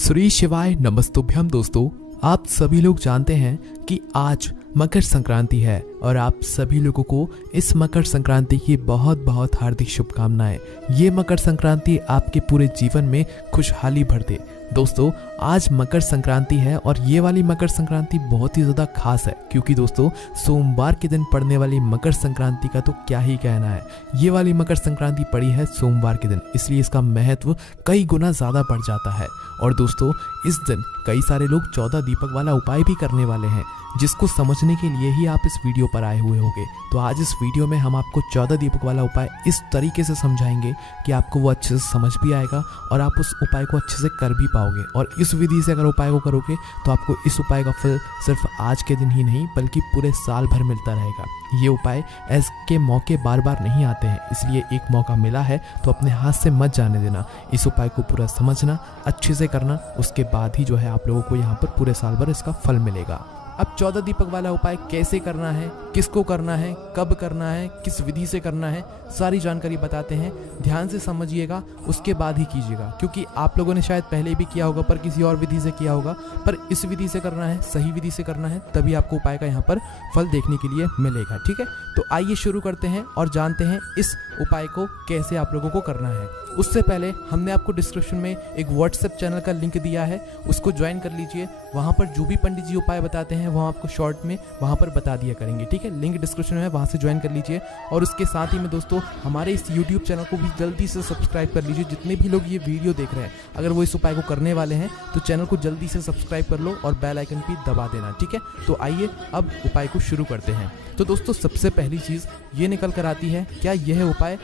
श्री शिवाय नमस्तुभ्यम। दोस्तों, आप सभी लोग जानते हैं कि आज मकर संक्रांति है और आप सभी लोगों को इस मकर संक्रांति की बहुत बहुत हार्दिक शुभकामनाएं। ये मकर संक्रांति आपके पूरे जीवन में खुशहाली भर दे। दोस्तों, आज मकर संक्रांति है और ये वाली मकर संक्रांति बहुत ही ज़्यादा खास है क्योंकि दोस्तों सोमवार के दिन पड़ने वाली मकर संक्रांति का तो क्या ही कहना है। ये वाली मकर संक्रांति पड़ी है सोमवार के दिन, इसलिए इसका महत्व कई गुना ज़्यादा बढ़ जाता है। और दोस्तों, इस दिन कई सारे लोग 14 दीपक वाला उपाय भी करने वाले हैं, जिसको समझने के लिए ही आप इस वीडियो पर आए हुए होंगे। तो आज इस वीडियो में हम आपको 14 दीपक वाला उपाय इस तरीके से समझाएंगे कि आपको वो अच्छे से समझ भी आएगा और आप उस उपाय को अच्छे से कर भी पाओगे। और इस विधि से अगर उपाय को करोगे तो आपको इस उपाय का फल सिर्फ आज के दिन ही नहीं बल्कि पूरे साल भर मिलता रहेगा। ये उपाय ऐसे मौके बार बार नहीं आते हैं, इसलिए एक मौका मिला है तो अपने हाथ से मत जाने देना। इस उपाय को पूरा समझना, अच्छे से करना, उसके बाद ही जो है आप लोगों को यहाँ पर पूरे साल भर इसका फल मिलेगा। अब 14 दीपक वाला उपाय कैसे करना है, किसको करना है, कब करना है, किस विधि से करना है, सारी जानकारी बताते हैं। ध्यान से समझिएगा, उसके बाद ही कीजिएगा, क्योंकि आप लोगों ने शायद पहले भी किया होगा पर किसी और विधि से किया होगा। पर इस विधि से करना है, सही विधि से करना है, तभी आपको उपाय का यहाँ पर फल देखने के लिए मिलेगा। ठीक है, तो आइए शुरू करते हैं और जानते हैं इस उपाय को कैसे आप लोगों को करना है। उससे पहले हमने आपको डिस्क्रिप्शन में एक व्हाट्सएप चैनल का लिंक दिया है, उसको ज्वाइन कर लीजिए। वहाँ पर जो भी पंडित जी उपाय बताते हैं वहाँ आपको शॉर्ट में वहाँ पर बता दिया करेंगे। ठीक है, लिंक डिस्क्रिप्शन में है, वहाँ से ज्वाइन कर लीजिए। और उसके साथ ही में दोस्तों, हमारे इस यूट्यूब चैनल को भी जल्दी से सब्सक्राइब कर लीजिए। जितने भी लोग ये वीडियो देख रहे हैं, अगर वो इस उपाय को करने वाले हैं तो चैनल को जल्दी से सब्सक्राइब कर लो और बेल आइकन भी दबा देना। ठीक है, तो आइए अब उपाय को शुरू करते हैं। तो दोस्तों, सबसे पहली चीज़ ये निकल कर आती है, क्या यह उपाय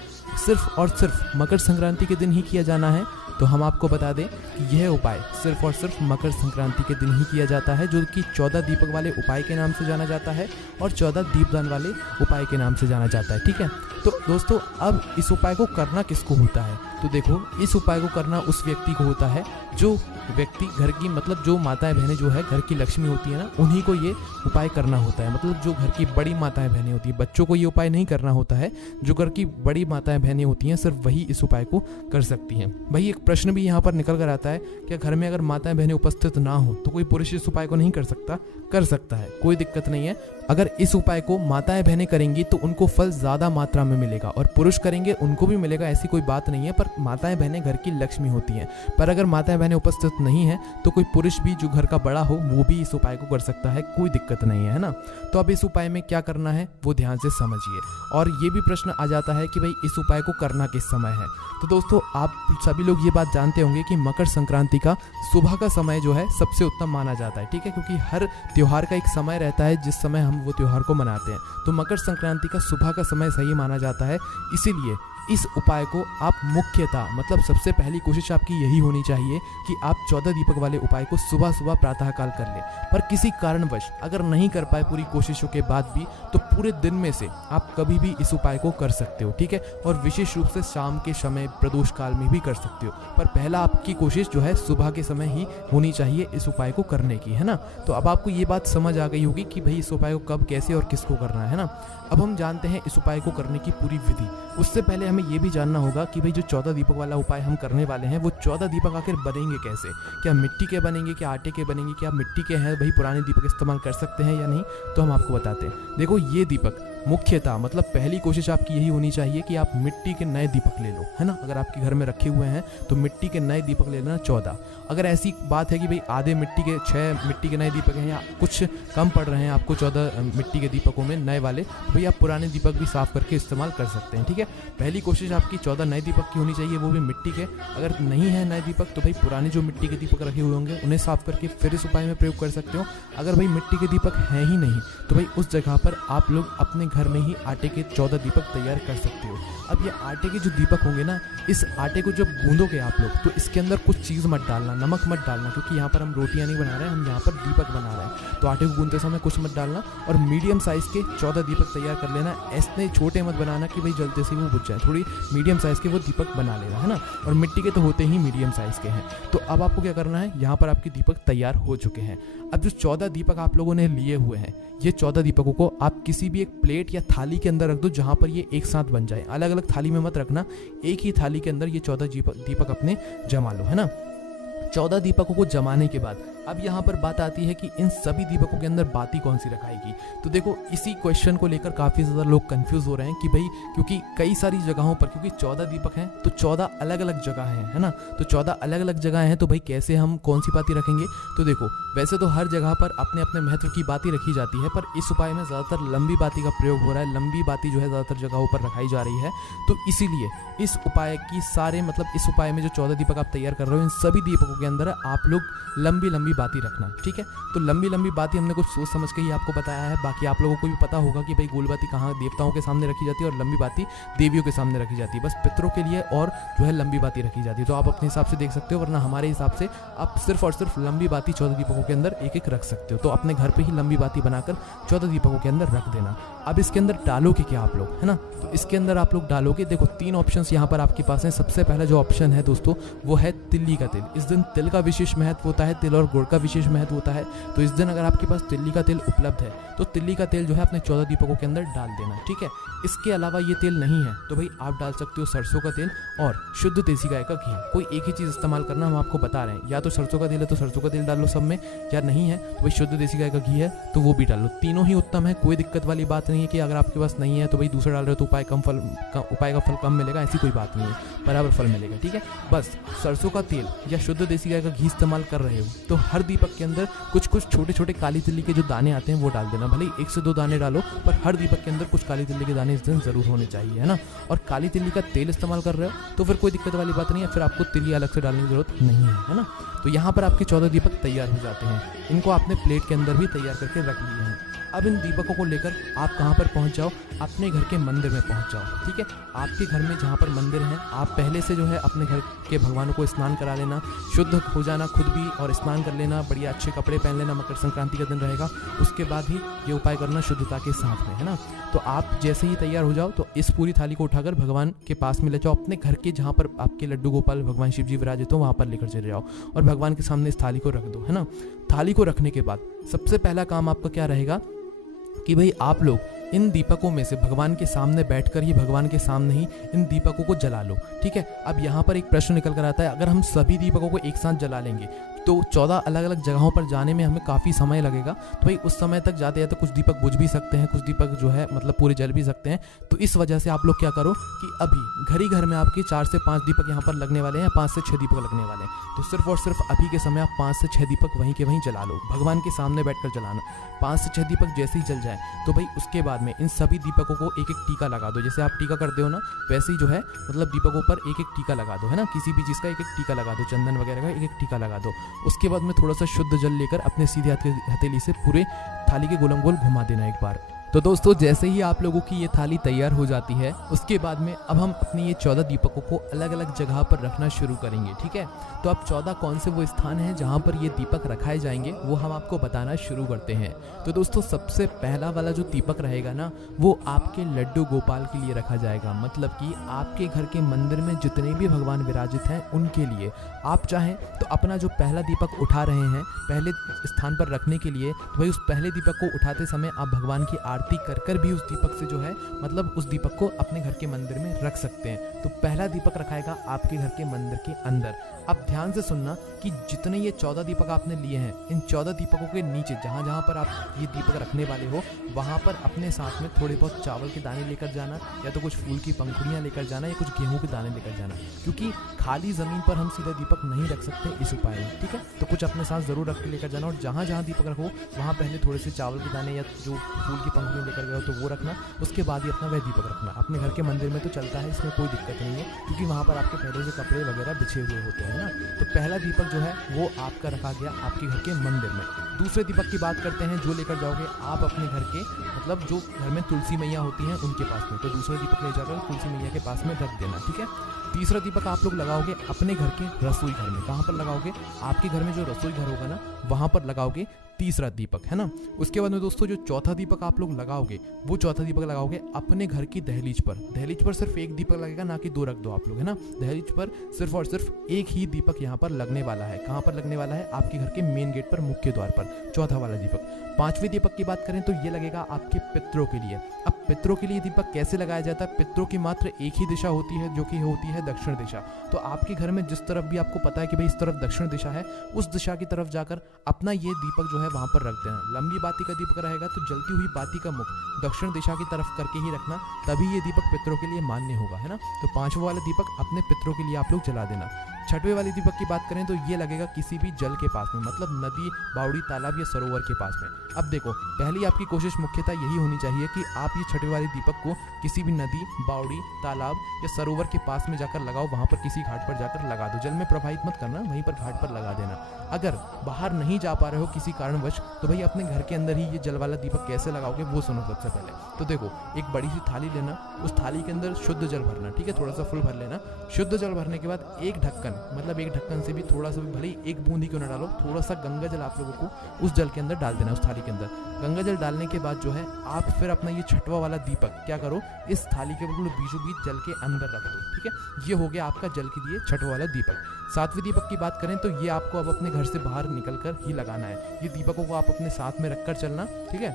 सिर्फ और सिर्फ मकर संक्रांति के दिन ही किया जाना है? तो हम आपको बता दें कि यह उपाय सिर्फ और सिर्फ मकर संक्रांति के दिन ही किया जाता है, जो कि 14 दीपक वाले उपाय के नाम से जाना जाता है और 14 दीपदान वाले उपाय के नाम से जाना जाता है। ठीक है, तो दोस्तों, अब इस उपाय को करना किसको होता है? तो देखो, इस उपाय को करना उस व्यक्ति को होता है जो व्यक्ति घर की, मतलब जो माताएं बहनें जो है घर की लक्ष्मी होती है ना, उन्हीं को ये उपाय करना होता है। मतलब जो घर की बड़ी माताएं बहनें होती है, बच्चों को ये उपाय नहीं करना होता है। जो घर की बड़ी माताएं बहनें होती हैं सिर्फ वही इस उपाय को कर सकती हैं। भाई, एक प्रश्न भी यहाँ पर निकल कर आता है, क्या घर में अगर माताएं बहनें उपस्थित ना हो तो कोई पुरुष इस उपाय को नहीं कर सकता? कर सकता है, कोई दिक्कत नहीं है। अगर इस उपाय को माताएं बहनें करेंगी तो उनको फल ज़्यादा मात्रा में मिलेगा और पुरुष करेंगे उनको भी मिलेगा, ऐसी कोई बात नहीं है। पर माताएं बहनें घर की लक्ष्मी होती हैं। पर अगर माताएं बहनें उपस्थित नहीं है तो कोई पुरुष भी जो घर का बड़ा हो वो भी इस उपाय को कर सकता है, कोई दिक्कत नहीं है ना। तो अब इस उपाय में क्या करना है वो ध्यान से समझिए। और ये भी प्रश्न आ जाता है कि भाई इस उपाय को करना किस समय है? तो दोस्तों, आप सभी लोग ये बात जानते होंगे कि मकर संक्रांति का सुबह का समय जो है सबसे उत्तम माना जाता है। ठीक है, क्योंकि हर त्योहार का एक समय रहता है जिस समय हम वो त्योहार को मनाते हैं। तो मकर संक्रांति का सुबह का समय सही माना जाता है। इसीलिए इस उपाय को आप मुख्यतः, मतलब सबसे पहली कोशिश आपकी यही होनी चाहिए कि आप 14 दीपक वाले उपाय को सुबह सुबह प्रातःकाल कर लें। पर किसी कारणवश अगर नहीं कर पाए पूरी कोशिशों के बाद भी, तो पूरे दिन में से आप कभी भी इस उपाय को कर सकते हो। ठीक है, और विशेष रूप से शाम के समय प्रदोष काल में भी कर सकते हो। पर पहला आपकी कोशिश जो है सुबह के समय ही होनी चाहिए इस उपाय को करने की, है ना। तो अब आपको ये बात समझ आ गई होगी कि भाई इस उपाय को कब, कैसे और किसको करना है ना। अब हम जानते हैं इस उपाय को करने की पूरी विधि। उससे पहले हमें ये भी जानना होगा कि भाई जो 14 दीपक वाला उपाय हम करने वाले हैं वो 14 दीपक आखिर बनेंगे कैसे? क्या मिट्टी के बनेंगे, क्या आटे के बनेंगे, क्या मिट्टी के हैं, भाई पुराने दीपक इस्तेमाल कर सकते हैं या नहीं? तो हम आपको बताते हैं। देखो, ये दीपक मुख्यतः, मतलब पहली कोशिश आपकी यही होनी चाहिए कि आप मिट्टी के नए दीपक ले लो, है ना। अगर आपके घर में रखे हुए हैं तो मिट्टी के नए दीपक ले लेना 14। अगर ऐसी बात है कि भाई आधे मिट्टी के 6 मिट्टी के नए दीपक हैं या कुछ कम पड़ रहे हैं आपको 14 मिट्टी के दीपकों में नए वाले, तो भाई आप पुराने दीपक भी साफ करके इस्तेमाल कर सकते हैं। ठीक है, पहली कोशिश आपकी 14 नए दीपक की होनी चाहिए, वो भी मिट्टी के। अगर नहीं है नए दीपक तो भाई पुराने जो मिट्टी के दीपक रखे हुए होंगे उन्हें साफ करके फिर इस उपाय में प्रयोग कर सकते हो। अगर भाई मिट्टी के दीपक हैं ही नहीं तो भाई उस जगह पर आप लोग अपने घर में ही आटे के 14 दीपक तैयार कर सकते हो। अब ये आटे के जो दीपक होंगे ना, इस आटे को जब गूंदोगे आप लोग तो इसके अंदर कुछ चीज़ मत डालना, नमक मत डालना, क्योंकि यहाँ पर हम रोटियाँ नहीं बना रहे हैं, हम यहाँ पर दीपक बना रहे हैं। तो आटे को गूंदते समय कुछ मत डालना और मीडियम साइज़ के 14 दीपक तैयार कर लेना। ऐसे छोटे मत बनाना कि भाई जलते से वो बुझ जाए, थोड़ी मीडियम साइज़ के वो दीपक बना लेना, है ना। और मिट्टी के तो होते ही मीडियम साइज़ के हैं। तो अब आपको क्या करना है, यहाँ पर आपके दीपक तैयार हो चुके हैं। अब जो 14 दीपक आप लोगों ने लिए हुए हैं, ये 14 दीपकों को आप किसी भी एक प्लेट या थाली के अंदर रख दो जहाँ पर ये एक साथ बन जाए। अलग अलग थाली में मत रखना, एक ही थाली के अंदर ये 14 दीपक अपने जमा लो, है ना। 14 दीपकों को जमाने के बाद अब यहाँ पर बात आती है कि इन सभी दीपकों के अंदर बाती कौन सी रखाएगी। तो देखो इसी क्वेश्चन को लेकर काफ़ी ज़्यादा लोग कंफ्यूज हो रहे हैं कि भाई क्योंकि कई सारी जगहों पर, क्योंकि 14 दीपक हैं तो 14 अलग अलग जगह हैं, है ना। तो 14 अलग अलग जगह हैं तो भाई कैसे हम कौन सी बाती रखेंगे। तो देखो वैसे तो हर जगह पर अपने अपने महत्व की बाती रखी जाती है, पर इस उपाय में ज़्यादातर लंबी बाती का प्रयोग हो रहा है। लंबी बाती जो है ज़्यादातर जगहों पर रखाई जा रही है। तो इसीलिए इस उपाय की सारे मतलब इस उपाय में जो 14 दीपक आप तैयार कर रहे हो इन सभी दीपकों के अंदर आप लोग लंबी लंबी बाती रखना, ठीक है। तो लंबी लंबी बाती हमने कुछ सोच समझ के ही आपको बताया है। बाकी आप लोगों को भी पता होगा कि भाई गोल बाती कहाँ देवताओं के सामने रखी जाती है और लंबी बाती देवियों के सामने रखी जाती है। बस पितरों के लिए और जो है लंबी बाती रखी जाती है। तो आप अपने हिसाब से देख सकते हो, वरना हमारे हिसाब से आप सिर्फ और सिर्फ लंबी बाती 14 दीपकों के अंदर एक एक रख सकते हो। तो अपने घर पे ही लंबी बाती बनाकर 14 दीपकों के अंदर रख देना। अब इसके अंदर डालोगे क्या आप लोग, है ना। तो इसके अंदर आप लोग डालोगे, देखो 3 ऑप्शंस यहाँ पर आपके पास हैं। सबसे पहला जो ऑप्शन है दोस्तों वो है तिल्ली का तेल। इस दिन तिल का विशेष महत्व होता है, तिल और गुड़ का विशेष महत्व होता है। तो इस दिन अगर आपके पास तिल्ली का तेल उपलब्ध है तो तिल्ली का तेल जो है अपने 14 दीपकों के अंदर डाल देना, ठीक है। इसके अलावा ये तेल नहीं है तो भाई आप डाल सकते हो सरसों का तेल और शुद्ध देसी गाय का घी। कोई एक ही चीज़ इस्तेमाल करना, हम आपको बता रहे हैं। या तो सरसों का तेल है तो सरसों का तेल डाल लो सब में, या नहीं है तो भाई शुद्ध देसी गाय का घी है तो वो भी डाल लो। तीनों ही उत्तम है, कोई दिक्कत वाली बात नहीं है कि अगर आपके पास नहीं है तो भाई दूसरा डाल रहे हो तो उपाय का फल कम मिलेगा, ऐसी कोई बात नहीं है, बराबर फल मिलेगा, ठीक है। बस सरसों का तेल या शुद्ध देसी गाय का घी इस्तेमाल कर रहे हो तो हर दीपक के अंदर कुछ कुछ छोटे छोटे काली तिल्ली के जो दाने आते हैं वो डाल देना। भले 1 से 2 दाने डालो, पर हर दीपक के अंदर कुछ काली तिल्ली के दाने इस दिन जरूर होने चाहिए, है ना। और काली तिल्ली का तेल इस्तेमाल कर रहे हो तो फिर कोई दिक्कत वाली बात नहीं है, फिर आपको तिल्ली अलग से डालने की जरूरत नहीं है ना। तो यहाँ पर आपके 14 दीपक तैयार हो जाते हैं। इनको आपने प्लेट के अंदर भी तैयार करके रख लिए हैं। अब इन दीपकों को लेकर आप कहाँ पर पहुँच जाओ, अपने घर के मंदिर में पहुँच जाओ, ठीक है। आपके घर में जहाँ पर मंदिर है आप पहले से जो है अपने घर के भगवानों को स्नान करा लेना, शुद्ध हो जाना खुद भी और स्नान कर लेना, बढ़िया अच्छे कपड़े पहन लेना, मकर संक्रांति का दिन रहेगा। उसके बाद ही ये उपाय करना शुद्धता के साथ में, है ना। तो आप जैसे ही तैयार हो जाओ तो इस पूरी थाली को उठाकर भगवान के पास में ले जाओ, अपने घर के जहाँ पर आपके लड्डू गोपाल भगवान शिव जी विराजित हो वहाँ पर लेकर चले जाओ और भगवान के सामने इस थाली को रख दो, है ना। थाली को रखने के बाद सबसे पहला काम आपका क्या रहेगा कि भाई आप लोग इन दीपकों में से भगवान के सामने बैठकर ही भगवान के सामने ही इन दीपकों को जला लो, ठीक है। अब यहाँ पर एक प्रश्न निकल कर आता है, अगर हम सभी दीपकों को एक साथ जला लेंगे तो 14 अलग अलग जगहों पर जाने में हमें काफ़ी समय लगेगा। तो भाई उस समय तक जाते जाते कुछ दीपक बुझ भी सकते हैं, कुछ दीपक जो है मतलब पूरे जल भी सकते हैं। तो इस वजह से आप लोग क्या करो कि अभी घर ही घर में आपके 4 से 5 दीपक यहाँ पर लगने वाले हैं, 5 से 6 दीपक लगने वाले हैं। तो सिर्फ और सिर्फ अभी के समय आप 5 से 6 दीपक वहीं के वहीं जला लो, भगवान के सामने बैठकर जलाना। 5 से 6 दीपक जैसे ही जल जाए तो भाई उसके बाद में इन सभी दीपकों को एक एक टीका लगा दो। जैसे आप टीका करते हो ना वैसे ही जो है मतलब दीपकों पर एक एक टीका लगा दो, है ना। किसी भी चीज़ का एक एक टीका लगा दो, चंदन वगैरह का एक एक टीका लगा दो। उसके बाद में थोड़ा सा शुद्ध जल लेकर अपने सीधे हाथ की हथेली से पूरे थाली के गोलम गोल घुमा देना एक बार। तो दोस्तों जैसे ही आप लोगों की ये थाली तैयार हो जाती है उसके बाद में अब हम अपने ये 14 दीपकों को अलग अलग जगह पर रखना शुरू करेंगे, ठीक है। तो अब 14 कौन से वो स्थान हैं जहाँ पर ये दीपक रखाए जाएंगे वो हम आपको बताना शुरू करते हैं। तो दोस्तों सबसे पहला वाला जो दीपक रहेगा ना वो आपके लड्डू गोपाल के लिए रखा जाएगा, मतलब कि आपके घर के मंदिर में जितने भी भगवान विराजित हैं उनके लिए। आप चाहें तो अपना जो पहला दीपक उठा रहे हैं पहले स्थान पर रखने के लिए, तो भाई उस पहले दीपक को उठाते समय आप भगवान की आरती कर भी उस दीपक से जो है मतलब उस दीपक को अपने घर के मंदिर में रख सकते हैं। तो पहला दीपक रखाएगा आपके घर के मंदिर के अंदर। अब ध्यान से सुनना कि जितने ये 14 दीपक आपने लिए हैं इन 14 दीपकों के नीचे जहाँ जहाँ पर आप ये दीपक रखने वाले हो वहाँ पर अपने साथ में थोड़े बहुत चावल के दाने लेकर जाना, या तो कुछ फूल की पंखुड़ियाँ लेकर जाना, या कुछ गेहूं के दाने लेकर जाना, क्योंकि खाली ज़मीन पर हम सीधा दीपक नहीं रख सकते इस उपाय में, ठीक है। तो कुछ अपने साथ ज़रूर रख के लेकर जाना, और जहाँ जहाँ दीपक रखो वहाँ पहले थोड़े से चावल के दाने या जो फूल की पंखुड़ियाँ लेकर गए हो तो वो रखना, उसके बाद ही अपना वह दीपक रखना। अपने घर के मंदिर में तो चलता है, इसमें कोई दिक्कत नहीं है क्योंकि वहाँ पर आपके पहले से कपड़े वगैरह बिछे हुए होते हैं ना। तो पहला दीपक जो है वो आपका रखा गया आपके घर के मंदिर में। दूसरे दीपक की बात करते हैं जो लेकर जाओगे आप अपने घर के मतलब जो घर में तुलसी मैया होती हैं उनके पास में, तो दूसरा दीपक ले जाकर तुलसी मैया के पास में रख देना, ठीक है। तीसरा दीपक आप लोग लगाओगे अपने घर के रसोई घर में। कहाँ पर लगाओगे? आपके घर में जो रसोई घर होगा ना वहाँ पर लगाओगे तीसरा दीपक, है ना। उसके बाद में दोस्तों जो चौथा दीपक आप लोग लगाओगे वो चौथा दीपक लगाओगे अपने घर की दहलीज पर। दहलीज पर सिर्फ एक दीपक लगेगा, ना कि 2 रख दो आप लोग, है ना। दहलीज पर सिर्फ और सिर्फ एक ही दीपक यहाँ पर लगने वाला है। कहाँ पर लगने वाला है? आपके घर के मेन गेट पर, मुख्य द्वार पर, चौथा वाला दीपक। 5वें दीपक की बात करें तो ये लगेगा आपके पितरों के लिए। अब पितरों के लिए दीपक कैसे लगाया जाता है? पितरों की मात्र एक ही दिशा होती है, जो कि होती है दक्षिण दिशा। तो आपके घर में जिस तरफ भी आपको पता है कि भाई इस तरफ दक्षिण दिशा है, उस दिशा की तरफ जाकर अपना ये दीपक जो है वहां पर रख देना। लंबी बाती का दीपक रहेगा तो जलती हुई बाती का मुख दक्षिण दिशा की तरफ करके ही रखना, तभी ये दीपक पितरों के लिए मान्य होगा, है ना। तो 5वां वाला दीपक अपने पितरों के लिए आप लोग जला देना। 6वें वाले दीपक की बात करें तो ये लगेगा किसी भी जल के पास में, मतलब नदी, बावड़ी, तालाब या सरोवर के पास में। अब देखो, पहली आपकी कोशिश मुख्यतः यही होनी चाहिए कि आप ये 6वें वाले दीपक को किसी भी नदी, बावड़ी, तालाब या सरोवर के पास में जाकर लगाओ, वहां पर किसी घाट पर जाकर लगा दो। जल में प्रवाहित मत करना, वहीं पर घाट पर लगा देना। अगर बाहर नहीं जा पा रहे हो किसी कारणवश, तो भाई अपने घर के अंदर ही ये जल वाला दीपक कैसे लगाओगे वो सुनो। सबसे पहले तो देखो, एक बड़ी सी थाली लेना, उस थाली के अंदर शुद्ध जल भरना, ठीक है, थोड़ा सा फुल भर लेना। शुद्ध जल भरने के बाद एक ढक्कन, मतलब एक ढक्कन से भी थोड़ा सा भी, भले ही एक बूंद ही क्यों ना डालो, थोड़ा सा गंगा जल आप लोगों को उस जल के अंदर डाल देना, उस थाली के अंदर। गंगा जल डालने के बाद जो है आप फिर अपना ये 6वां वाला दीपक क्या करो, इस थाली के बिल्कुल बीचों बीच जल के अंदर रख दो, ठीक है। ये हो गया आपका जल के लिए 6वां वाला दीपक। 7वें दीपक की बात करें तो ये आपको अब अपने घर से बाहर निकल कर ही लगाना है। ये दीपकों को आप अपने साथ में रखकर चलना, ठीक है,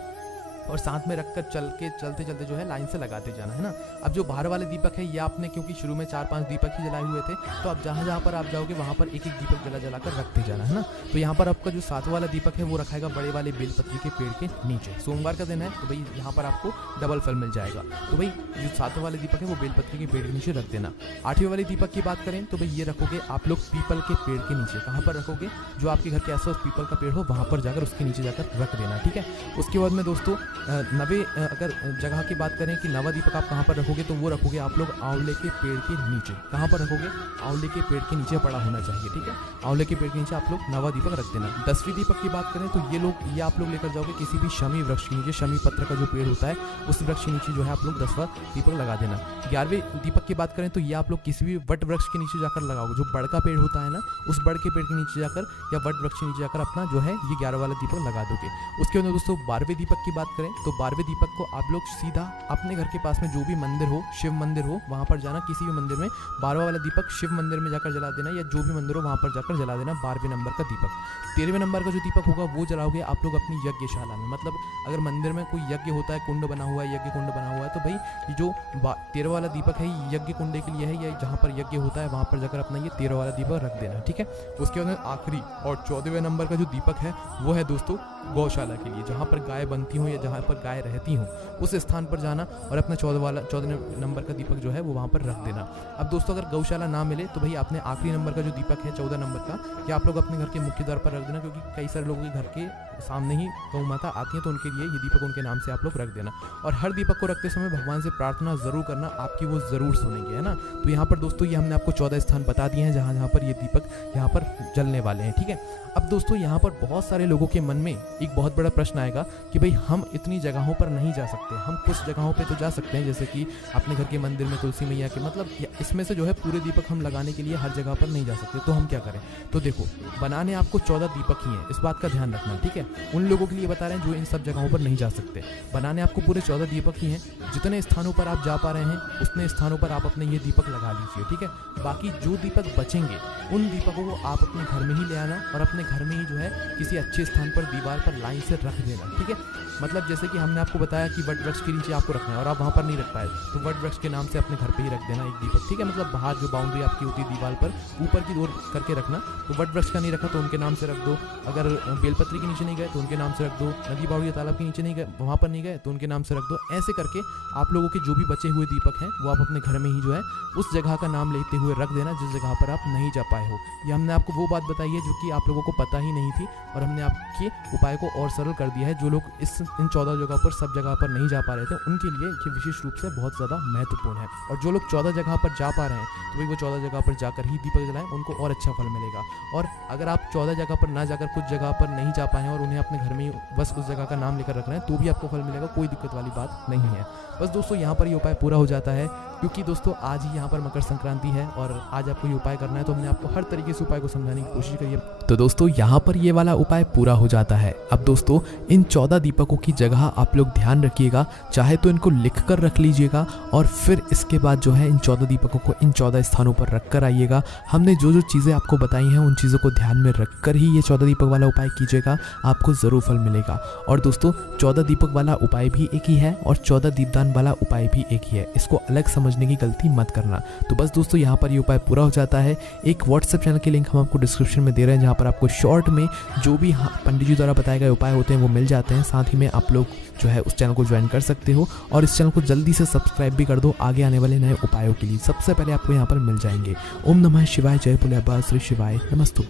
और साथ में रखकर चलते चलते जो है लाइन से लगाते जाना, है ना। अब जो बाहर वाले दीपक है ये आपने, क्योंकि शुरू में 4-5 दीपक ही जलाए हुए थे, तो अब जहाँ पर आप जाओगे वहाँ पर एक एक दीपक जला कर रखते जाना, है ना। तो यहाँ पर आपका जो 7वां वाला दीपक है वो रखाएगा बड़े वाले बेलपत्री के पेड़ के नीचे। सोमवार का दिन है तो भाई यहाँ पर आपको डबल फल मिल जाएगा। तो भाई जो 7वां वाले दीपक है वो बेलपत्री के पेड़ के नीचे रख देना। 8वें वाले दीपक की बात करें तो भाई ये रखोगे आप लोग पीपल के पेड़ के नीचे। कहाँ पर रखोगे? जो आपके घर के आसपास पीपल का पेड़ हो वहाँ पर जाकर उसके नीचे जाकर रख देना, ठीक है। उसके बाद में दोस्तों अगर जगह की बात करें कि 9वां दीपक आप कहाँ पर रखोगे, तो वो रखोगे आप लोग आंवले के पेड़ के नीचे। कहाँ पर रखोगे? आंवले के पेड़ के नीचे पड़ा होना चाहिए, ठीक है। आंवले के पेड़ के नीचे आप लोग 9वां दीपक रख देना। 10वीं दीपक की बात करें तो ये आप लोग लेकर जाओगे किसी भी शमी वृक्ष के नीचे। शमी पत्र का जो पेड़ होता है उस वृक्ष के नीचे जो है आप लोग 10वां दीपक लगा देना। 11वें दीपक की बात करें तो ये आप लोग किसी भी वट वृक्ष के नीचे जाकर लगाओगे। जो बड़ का पेड़ होता है ना, उस बड़ के पेड़ के नीचे जाकर या वट वृक्ष के नीचे जाकर अपना जो है ये 11वां वाला दीपक लगा दोगे। उसके बाद दोस्तों 12वें दीपक की बात करें तो 12वें दीपक को आप लोग सीधा अपने घर के पास में जो भी मंदिर हो, शिव मंदिर हो, वहां पर जाना। किसी भी मंदिर में 12वां वाला दीपक शिव मंदिर में जाकर जला देना, या जो भी मंदिर हो वहां पर जाकर जला देना 12वें नंबर का दीपक। 13वें नंबर का जो दीपक होगा वो जलाओगे आप लोग अपनी यज्ञशाला में। मतलब अगर मंदिर में कोई यज्ञ होता है, कुंड बना हुआ है, यज्ञ कुंड बना हुआ है, तो भाई ये जो 13वां वाला दीपक है यज्ञ कुंड के लिए है, या जहाँ पर यज्ञ होता है वहां पर जाकर अपना ये 13वां वाला दीपक रख देना, ठीक है। उसके बाद आखिरी और 14वें नंबर का जो दीपक है वो है दोस्तों गौशाला के लिए। जहाँ पर गाय बनती हो या जहाँ पर गाय रहती हो उस स्थान पर जाना और अपना 14 नंबर का दीपक जो है वो वहाँ पर रख देना। अब दोस्तों अगर गौशाला ना मिले तो भाई आपने आखिरी नंबर का जो दीपक है 14 नंबर का, या आप लोग अपने घर के मुख्य द्वार पर रख देना, क्योंकि कई सारे लोगों के घर के सामने ही गौ माता आती है, तो उनके लिए ये दीपक उनके नाम से आप लोग रख देना। और हर दीपक को रखते समय भगवान से प्रार्थना जरूर करना, आपकी वो जरूर सुनेंगे, है ना। तो यहाँ पर दोस्तों ये हमने आपको 14 स्थान बता दिए हैं जहाँ पर ये दीपक यहाँ पर जलने वाले हैं, ठीक है। अब दोस्तों यहाँ पर बहुत सारे लोगों के मन में एक बहुत बड़ा प्रश्न आएगा कि भाई हम इतनी जगहों पर नहीं जा सकते, हम कुछ जगहों पे तो जा सकते हैं, जैसे कि अपने घर के मंदिर में तुलसी मैया के, मतलब इसमें से जो है पूरे दीपक हम लगाने के लिए हर जगह पर नहीं जा सकते, तो हम क्या करें? तो देखो, बनाने आपको 14 दीपक ही हैं, इस बात का ध्यान रखना, ठीक है। उन लोगों के लिए बता रहे हैं जो इन सब जगहों पर नहीं जा सकते। बनाने आपको पूरे 14 दीपक ही हैं। जितने स्थानों पर आप जा पा रहे हैं उतने स्थानों पर आप अपने ये दीपक लगा लीजिए, ठीक है। बाकी जो दीपक बचेंगे उन दीपकों को आप अपने घर में ही ले आना और अपने घर में ही जो है किसी अच्छे स्थान पर दीवार पर लाइन से रख देना, ठीक है। मतलब जैसे कि हमने आपको बताया कि वट वृक्ष के नीचे आपको रखना है और आप वहाँ पर नहीं रख पाए तो वट वृक्ष के नाम से अपने घर पे ही रख देना एक दीपक, ठीक है। मतलब बाहर जो बाउंड्री आपकी होती है दीवार पर ऊपर की ओर करके रखना। तो वट वृक्ष का नहीं रखा तो उनके नाम से रख दो। अगर बेलपत्री के नीचे नहीं गए तो उनके नाम से रख दो। नदी बावड़ी या तालाब के नीचे नहीं गए, वहाँ पर नहीं गए तो उनके नाम से रख दो। ऐसे करके आप लोगों के जो भी बचे हुए दीपक हैं वो आप अपने घर में ही जो है उस जगह का नाम लेते हुए रख देना जिस जगह पर आप नहीं जा पाए हो। ये हमने आपको वो बात बताई है जो कि आप लोगों को पता ही नहीं थी और हमने आपके उपाय को और सरल कर दिया है। जो लोग इन 14 जगह पर सब जगह पर नहीं जा पा रहे थे उनके लिए ये विशेष रूप से बहुत ज़्यादा महत्वपूर्ण है। और जो लोग 14 जगह पर जा पा रहे हैं तो भाई वो 14 जगह पर जाकर ही दीपक जलाएं, उनको और अच्छा फल मिलेगा। और अगर आप 14 जगह पर ना जाकर कुछ जगह पर नहीं जा पाए हैं और उन्हें अपने घर में ही बस उस जगह का नाम लेकर रख रहे हैं तो भी आपको फल मिलेगा, कोई दिक्कत वाली बात नहीं है। बस दोस्तों यहाँ पर ये उपाय पूरा हो जाता है क्योंकि दोस्तों आज ही यहाँ पर मकर संक्रांति है और आज आपको ये उपाय करना है, तो हमने आपको हर तरीके से उपाय को समझाने की कोशिश करी है। तो दोस्तों यहाँ पर ये वाला उपाय पूरा हो जाता है। अब दोस्तों इन 14 दीपकों की जगह जगह आप लोग ध्यान रखिएगा, चाहे तो इनको लिख कर रख लीजिएगा और फिर इसके बाद जो है इन 14 दीपकों को इन 14 स्थानों पर रख कर आइएगा। हमने जो जो चीज़ें आपको बताई हैं उन चीज़ों को ध्यान में रख कर ही ये 14 दीपक वाला उपाय कीजिएगा, आपको ज़रूर फल मिलेगा। और दोस्तों 14 दीपक वाला उपाय भी एक ही है और 14 दीपदान वाला उपाय भी एक ही है, इसको अलग समझने की गलती मत करना। तो बस दोस्तों यहाँ पर ये उपाय पूरा हो जाता है। एक व्हाट्सएप चैनल की लिंक हम आपको डिस्क्रिप्शन में दे रहे हैं, जहाँ पर आपको शॉर्ट में जो भी पंडित जी द्वारा बताए गए उपाय होते हैं वो मिल जाते हैं। साथ ही में आप लोग जो है उस चैनल को ज्वाइन कर सकते हो और इस चैनल को जल्दी से सब्सक्राइब भी कर दो, आगे आने वाले नए उपायों के लिए सबसे पहले आपको यहाँ पर मिल जाएंगे। ओम नमः शिवाय, जय भोले बाबा, श्री शिवाय, नमस्तु।